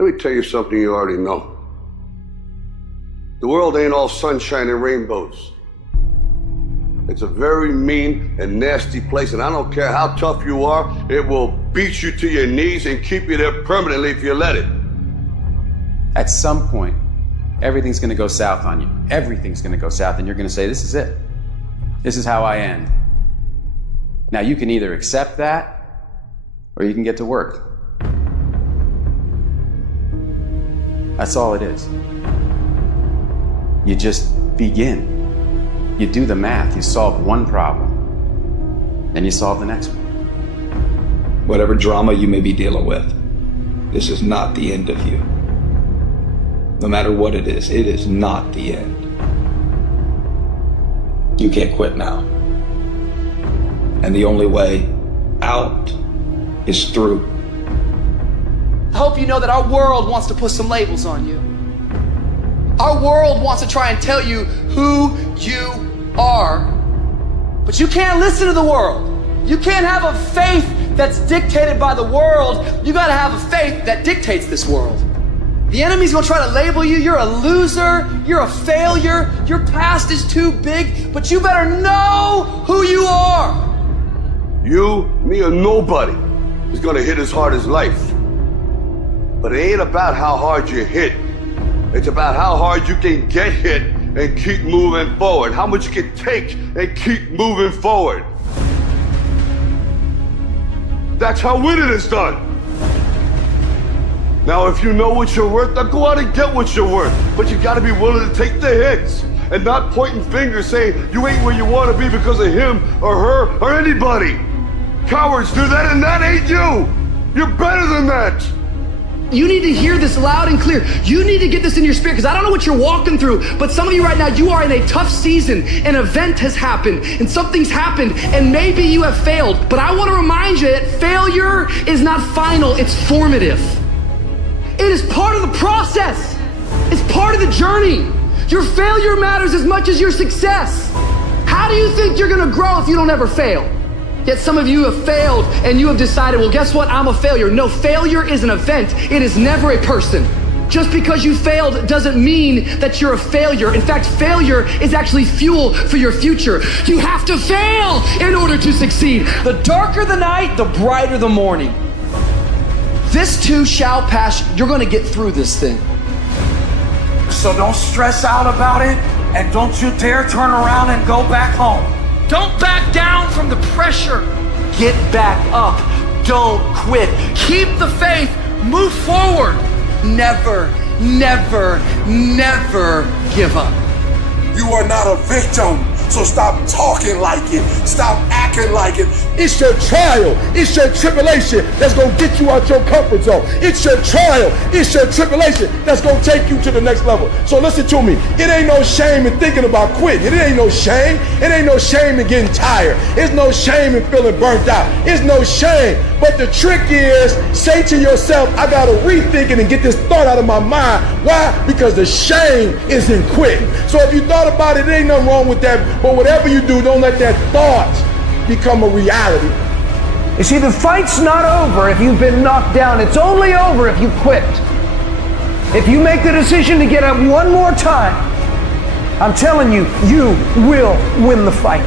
Let me tell you something you already know. The world ain't all sunshine and rainbows. It's a very mean and nasty place, and I don't care how tough you are, it will beat you to your knees and keep you there permanently if you let it. At some point, everything's gonna go south on you. Everything's gonna go south, and you're gonna say, this is it. This is how I end. Now, you can either accept that, or you can get to work. That's all it is. You just begin. You do the math, you solve one problem, then you solve the next one. Whatever drama you may be dealing with, this is not the end of you. No matter what it is not the end. You can't quit now. And the only way out is through. I hope you know that our world wants to put some labels on you. Our world wants to try and tell you who you are, but you can't listen to the world. You can't have a faith that's dictated by the world. You gotta have a faith that dictates this world. The enemy's gonna try to label you. You're a loser, you're a failure, your past is too big, but you better know who you are. You, me, or nobody is gonna hit as hard as life. But it ain't about how hard you hit. It's about how hard you can get hit and keep moving forward. How much you can take and keep moving forward. That's how winning is done. Now, if you know what you're worth, now go out and get what you're worth. But you gotta be willing to take the hits and not pointing fingers saying you ain't where you wanna be because of him or her or anybody. Cowards do that, and that ain't you. You're better than that. You need to hear this loud and clear. You need to get this in your spirit, because I don't know what you're walking through, but some of you right now, you are in a tough season. An event has happened and something's happened, and maybe you have failed. But I want to remind you that failure is not final, it's formative. It is part of the process. It's part of the journey. Your failure matters as much as your success. How do you think you're gonna grow if you don't ever fail? Yet some of you have failed and you have decided, well, guess what? I'm a failure. No, failure is an event. It is never a person. Just because you failed doesn't mean that you're a failure. In fact, failure is actually fuel for your future. You have to fail in order to succeed. The darker the night, the brighter the morning. This too shall pass. You're gonna get through this thing. So don't stress out about it, and don't you dare turn around and go back home. Don't back down from the pressure. Get back up. Don't quit. Keep the faith. Move forward. Never, never, never give up. You are not a victim, so stop talking like it. Stop acting like it. It's your trial, it's your tribulation that's gonna get you out your comfort zone. It's your trial, it's your tribulation that's gonna take you to the next level. So listen to me, it ain't no shame in thinking about quitting. It ain't no shame. It ain't no shame in getting tired. It's no shame in feeling burnt out. It's no shame. But the trick is, say to yourself, I gotta rethink it and get this thought out of my mind. Why? Because the shame is in quitting. So if you thought about it, there ain't nothing wrong with that. But whatever you do, don't let that thought become a reality. You see, the fight's not over if you've been knocked down. It's only over if you quit. If you make the decision to get up one more time, I'm telling you, you will win the fight.